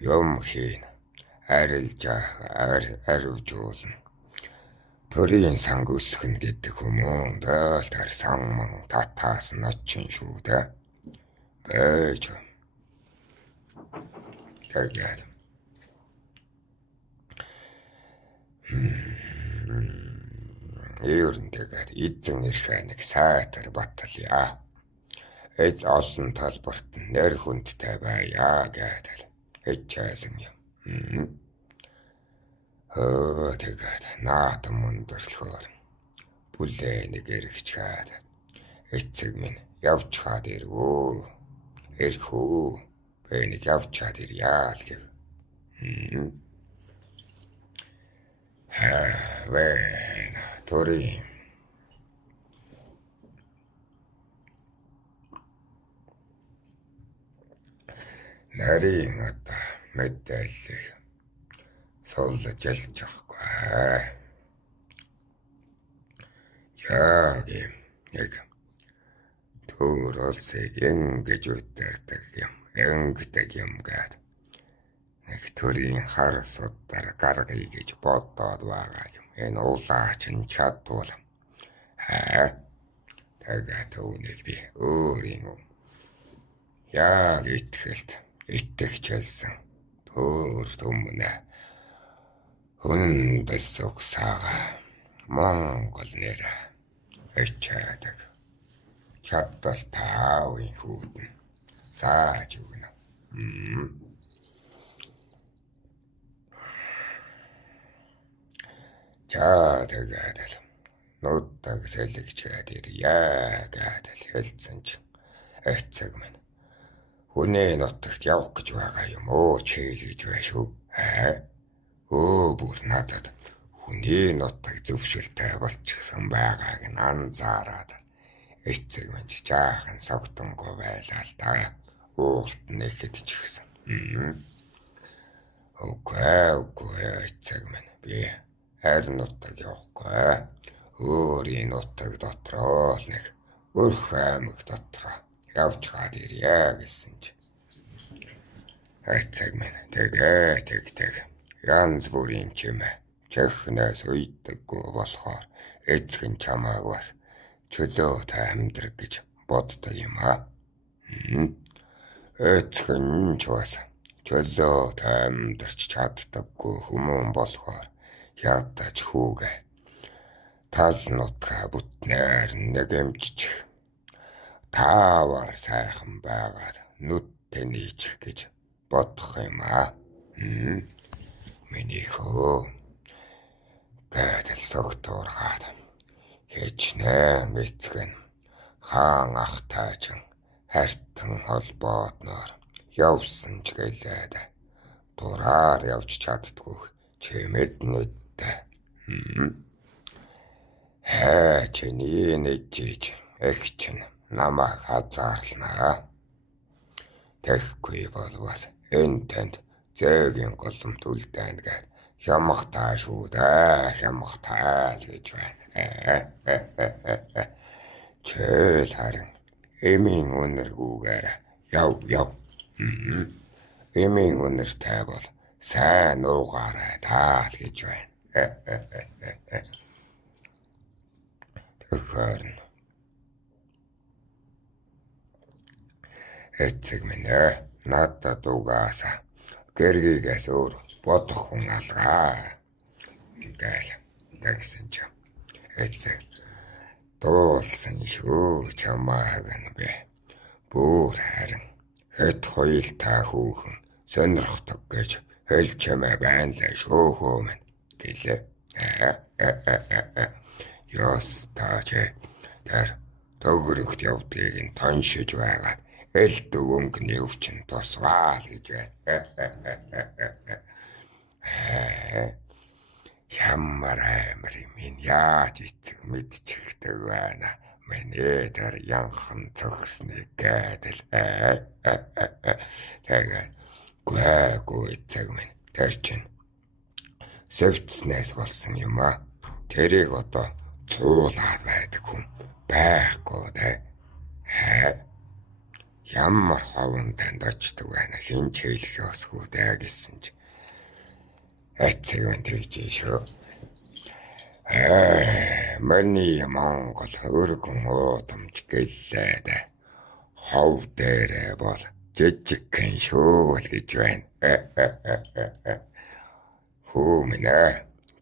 юм хийн ариужуулна. Төрийн санг өсгөн гэдэг хүмүүн дээл тэр самман татаас нь очин шүү дээ. Бэж. Тэгээд eerэн тэгээд эзэн ирэхээ нэг сайтар баталъя. Эд олон талбарт нэр хүндтэй байя гэдэг хичээсэн юм. Тэгээд наадам мөндөрлөхөөр бүлээ нэг эргчээд эцэг минь явж хаад ирвөө. Эрхүү бэ нэг явж хаад ирьяа л гэв. Төрийн нарийн одоо мэдээлэл суулж ялж авахгүй. Яг нэг төр улсыг ингэж үтэрдэг юм, ингэдэг юм гээд нэг төрийн хар судаар гаргая гэж бодоод байгаа юм. Энэ улаач нь чадвал тэгээд үүнийг би өөрийн яг итгэжсэн төр түмнэ хүндэс угсаага Монгол нэр ичээдэг чадвал таавын хүүдэн зааж өгнө. Тэгээд л нутаг сэлгчээд ирье гэдэл хэлсэн чинь эцэг минь хүнээ нутагт явах гэж байгаа юм оо чийлгэж байна шүү. Бүр надад хүний нутаг зөвшөлтэй болчихсон байгааг нь анзаараад эцэг минь жаахан согтонго байлаа л да. Уулт нэхэд ч ихсэн. Үгүй эцэг минь би харин нутаг явахгүй. Өөрийн нутаг дотроо л нэг өрх аймаг дотроо явж хаад ирье гэсэн чи. Эцэг минь тэг янз бүрийн чимээ чихнээс уйдаггүй болохоор эцэг нь чамааг бас чөлөөтэй амьдрах гэж боддог юм аа. Эцэг нь ч бас чөлөөтэй амьдрч чаддаггүй хүмүүн болохоор ядаж хүүгээ тал нутгаа бүтнээр нэгэмжиж таавар сайхан байгаад нүдтэй нийчих гэж бодох юм аа. Миний хөө байтал согтуургаад хичнээн эцэг нь хаан ахтайчин хартан холбоодноор явсан ч гэлээд дураар явж чаддгүй Чи мэднэ дээ. Чиний нэжиж их чинь намайг хазаарлнаа. Тэгэхгүй бол бас энэ танд зээгийн голомт үлдээн гээд хямхтаа шүү дээ. Хямхтаа л гэж байна. Чөл харин эмийн үнэргүүгээр яв. Эмийн үнэртэй бол сайн уугаарай даа л гэж байна. Тэгэхээр эцэг минь надад угаасаа гэргийгээс өөр бодох хүн алгаа. Ингээл тэгсэн чинь эцэг дуулсан шүү чамааг нь бэ. Бүр харин хэд хоёлтай хүүхэн сонирхдог гэж хэлж чамаа байна л шөөхөө минь гэлээ. Ёстаач тэр төгрөгт явдгийг нь тоншиж байгаад элд өнгөний өвчин тусваа л гэж байна. Ямар амар юм яаж эцэг мэдчихдэг байна. Миний тэр янхан цогсныг гэдэл. Тэгээд гүйгүй эцэг минь тэр чинь сөвдснээс болсон юм а. Тэрийг одоо цуулаад байдаг хүн байхгүй дээ. Ямар ховон танд очдөг байна хин ч хэлэх ёсгүй дээ гэсэн чи эцэг минь тэгж шүү. Миний Монгол өргөн уутамж гэлээ дээ. Хов дээрээ бол жижигхэн шүү л гэж байна. Хүү минь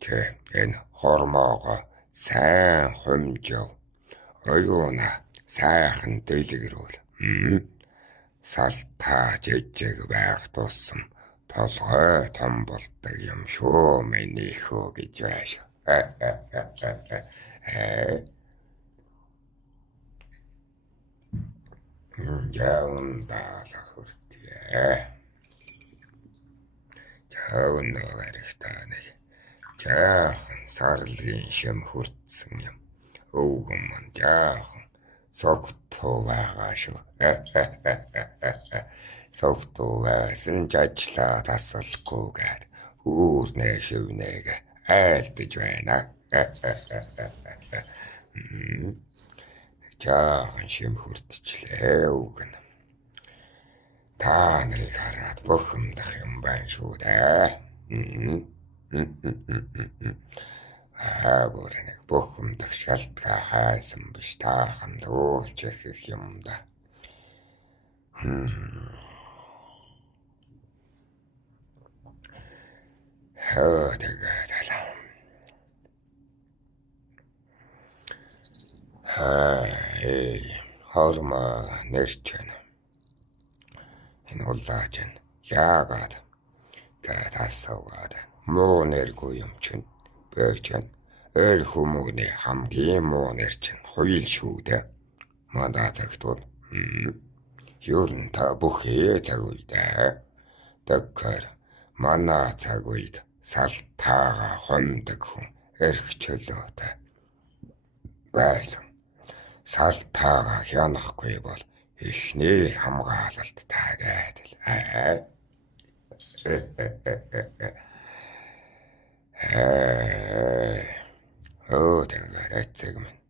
чи энэ хормоогоо сайн хумжив. Оюуна сайхан дэлгэрүүл. Салтаа жижиг байх тусам толгой том болдог юм шүү миний хөө гэж байна. Яун даалах хүртээ. Яун нөөрхтаа нэг жаахан сарлгийн шим хүртсэн юм. Өвгөн мань жаахан согтуу байгаа шүү. Согтуу байсан ч ажлаа тасалгүйгээр үүрнээ шивнээг айлдж байна. Жаахан шим хүртчлээ өвгөн. Та нарыг хараад бухимдах юм байна шүү дээ. Бүр нэг бухимдах шалтгаан хайсан биш таахан л уулж их юм да. Тэгээд хормоо нэрч байна. Энэ улаач нь яагаад гээд асуугаад муу нэргүй юм чинь бэж байна. Эр хүмүүний хамгийн муу нэр чинь хоёул шүү дээ. Мандаа цагтвал ер нь та бүхий цаг үедээ тэгэхээр манай цаг үед салтаагаа хомдог хүн эрх чөлөөтэй байсан. Салтаагаа хянахгүй бол эхний хамгаалалттай гэдэл. Тэгээд эцэг минь.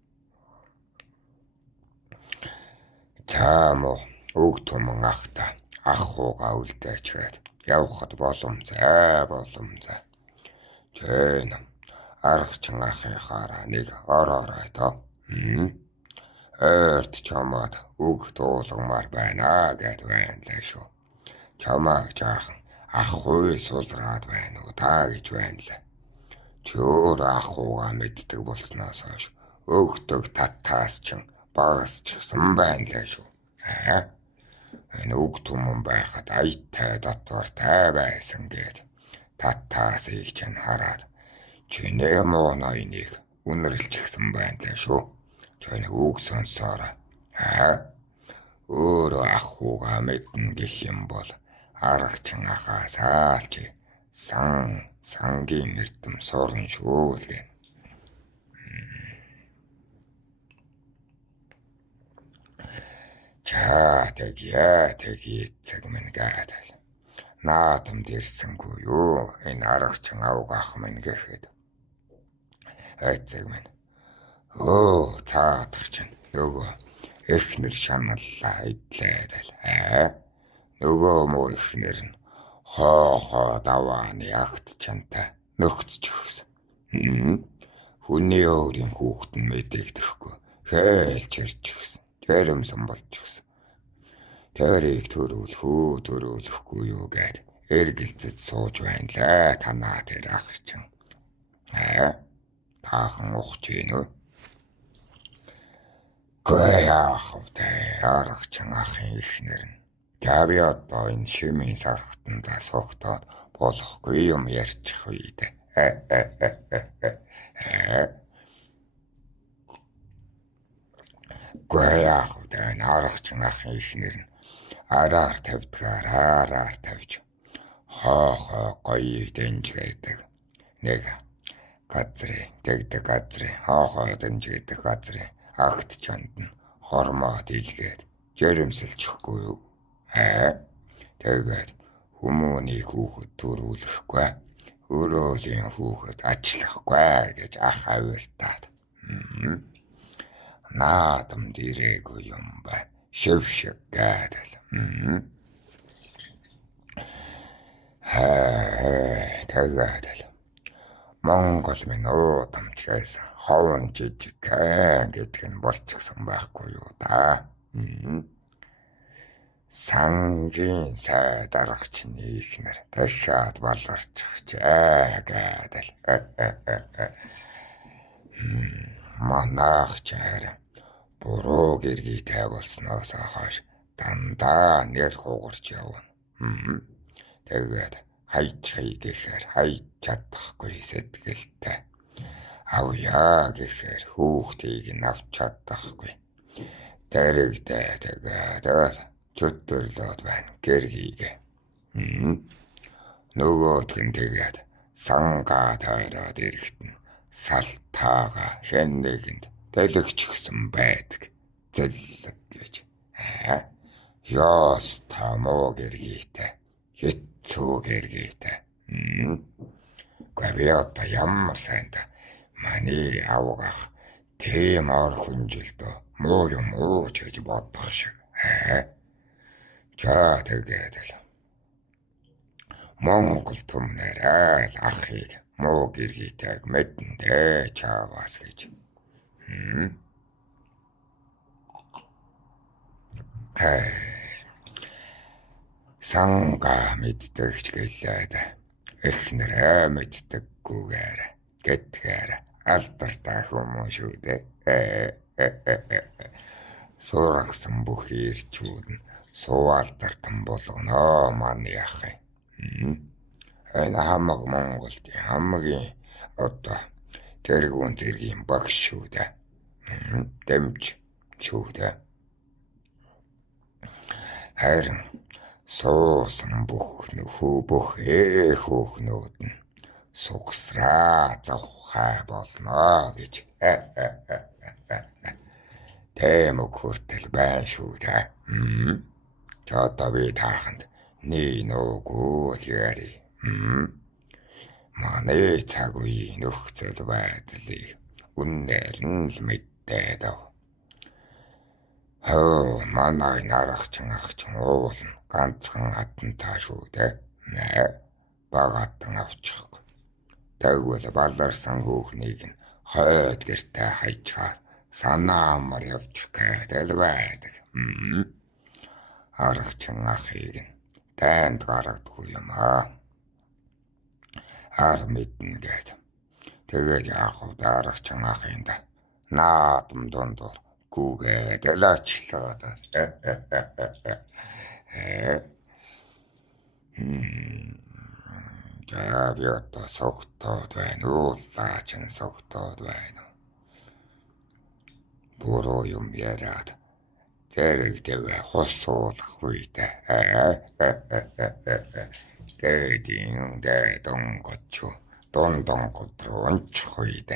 Тамо үг туман ахта ахуугаа үлдээчгээд явхад боломжтой. Тэн аргачин ахихаараа нэг ороорой доо. Эрт чамаад үг дуулгамаар байна гэд байна лээ шүү. Чамааг жаахан ахуй сулраад байна уу та гэж байна лээ. Чөөр ахуугаа мэддэг болсноос хойш өгдөг татаас чин багас чсан байна лээ шүү. Энэ үг түмэн байхад аяттай дотвартай байсан гээд татаасыг чинь хараад чинээ муу ноёныг үнэрлчихсэн байна лээ шүү. Чиний үг сонсоор өөрөө ахуугаа мэднэ гэх юм бол аргачин ахаасаа ч сан Сангийн эрдэм суран шүү л гэн. За тэгээ цаг минь гадал. Наадамд ирсэнгүй юу? Энэ аргачин авгаах минь гэхэд. Цаг минь. Цаадар чинь нөгөө эхнэр шаналлаа идлээдэл. Нөгөө муу эхнэр нь хоо давааны агт чантай нөхцөж өгсөн. Хүний өөрийн хүүхэд нь мэдэгдэхгүй хэлж ирж өгсөн. Тэрэмсэн болж өгсөн. Тэрийг төрүүлэхгүй юу гэд эргэлзэж сууж байна лээ танаа тэр ах чинь. Таахан ухж гин үү? Гүй яах вэ? Аргачин ахын эхнэр нь. Би одоо энэ шимийн сархтандаа согтоод болохгүй юм ярьчих үед. Гүй яах вэ? Аргачин ахын эхнэр нь араар тавьж хоо гоё дэнжгээдэг нэг газрын хоо дэнжгээдэг газрын агт чанд нь хормоо дэлгээд жирэмсэлчихгүй юу? Тэгээд хүмүүний хүүхэд төрүүлэхгүй өрөөлийн хүүхэд ачлахгүй гэж ах авиртаад наадамд ирээгүй юм байна. Шившиг гадал. Тэгээд Монгол минь удамчгаас ховон жижиг гэдэг нь болчихсон байхгүй юу да. Сангийн сайд аргачин ихнэр дахиад баларчих гадал. Манайх чаар буруу гэргий тавилсноос хойш дандаа нэр хугарч явна. Тэгээд хайчих гэхээр хайж чадахгүй сэтгэлтэй. Авъя гэхээр хүүхдийг нь авч чадахгүй. Дэрэгдээ тэгээд чөтөрлөөд байна гэргийгээ. Нөгөөд нь тэгээд сангаа тойроод ирэхтэн салтаага хэнэгэнд дэлгчгсэн байдаг. Зэлэг гэж. Яс тамо гэргийтэй. Хэцүү гэргийтэй. Гэхдээ одоо ямар сайн да. Манай авгах тийм ор хүнжилдөө муу юм ууч гэж бодох шиг. За тэгээд л Монгол түмнэр айл ахыг муу гэргийтэйг мэдэндээ чаваас гэж. Санга мэддэгч гэлээд эхнэрээ мэддэггүйгээр гэдгээр алдартай хүмүүс шүү дээ. Сургасан бүх ирчүүд нь сууалтартан болгоно манай ахын. Энэ хамаг Монголд хамгийн одоо тэргүүн зэргийн багш шүү дээ. Дэмж шүү дээ. Харин суусан бүх хөөхнүүд нь сугсраа завхай болно гэж. Тэм хүртэл байна шүү дээ. Одоо би тааханд нөөгүй яри. Манай цаг үеийн нөхцөл байдлыг үнээр нь л мэдээд ав. Манай нарахчин уулна ганцхан хатантаа шүү дээ. Багаатан авчихгүй. Тэгвэл баларсан хүүхнийг нь хойд гэртээ хайчаад санаа амар явчих гэдэг байдаг. Аргачин ахыг нь дайнд гаргадгүй юм аа. Ар мэднэ гээд. Тэгээд яах вэ аргачин ахын да. Наадам дундуур гүүгээд лаачлаад. За би одоо согтоод байна уу? Лаачин согтоод байна уу? Буруу юм яриад Terveydellä hossuulla huita. Köydin det tonkotju. Tontonkotru on chuita.